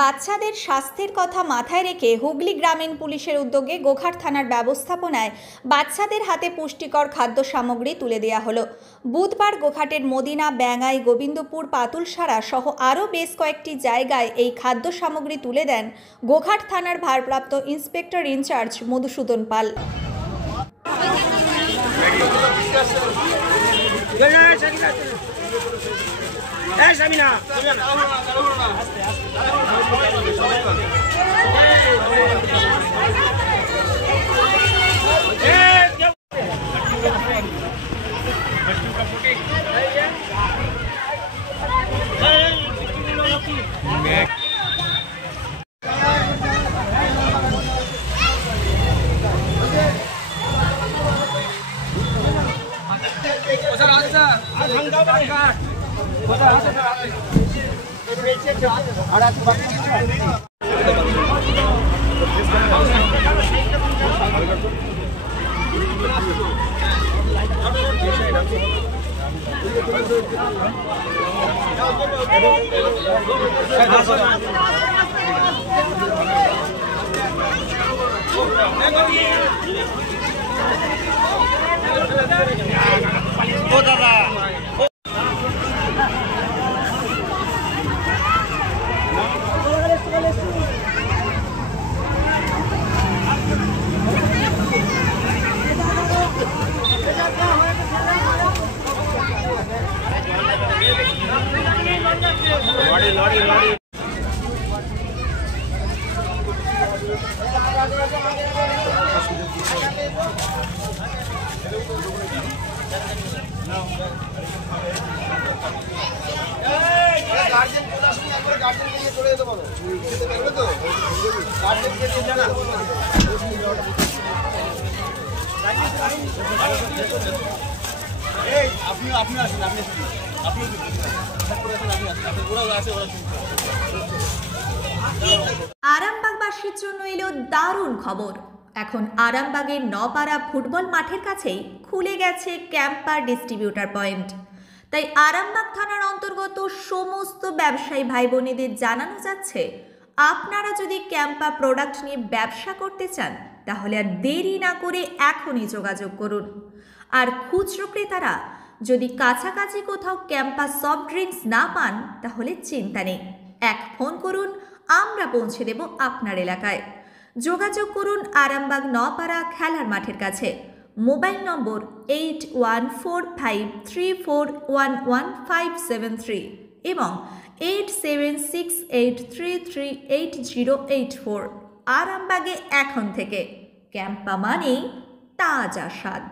বাচ্চাদের স্বাস্থ্যের কথা মাথায় রেখে হুগলি গ্রামীণ পুলিশের উদ্যোগে গোঘাট থানার ব্যবস্থাপনায় বাচ্চাদের হাতে পুষ্টিকর খাদ্য সামগ্রী তুলে দেওয়া হলো। বুধবার গোঘাটের মদিনা, ব্যাঙ্গাই, গোবিন্দপুর, পাতুলসারা সহ আরও বেশ কয়েকটি জায়গায় এই খাদ্য সামগ্রী তুলে দেন গোঘাট থানার ভারপ্রাপ্ত ইন্সপেক্টর ইনচার্জ মধুসূদন পাল। আরামবাগবাসীর জন্য এলো দারুণ খবর। এখন আরামবাগের নপাড়া ফুটবল মাঠের কাছেই খুলে গেছে ক্যাম্পার ডিস্ট্রিবিউটার পয়েন্ট। তাই আরামবাগ থানার অন্তর্গত সমস্ত ব্যবসায়ী ভাই বোনেদের জানানো যাচ্ছে, আপনারা যদি ক্যাম্পা প্রোডাক্ট নিয়ে ব্যবসা করতে চান তাহলে আর দেরি না করে এখনই যোগাযোগ করুন। আর খুচরো ক্রেতারা যদি কাছাকাছি কোথাও ক্যাম্পা সফট ড্রিঙ্কস না পান তাহলে চিন্তা নেই, এক ফোন করুন, আমরা পৌঁছে দেব আপনার এলাকায়। যোগাযোগ করুন আরামবাগ নপাড়া খেলার মাঠের কাছে। মোবাইল নম্বর 8143411573 এবং 8768338084। আরামবাগে এখন থেকে ক্যাম্পা মানেই তাজা স্বাদ।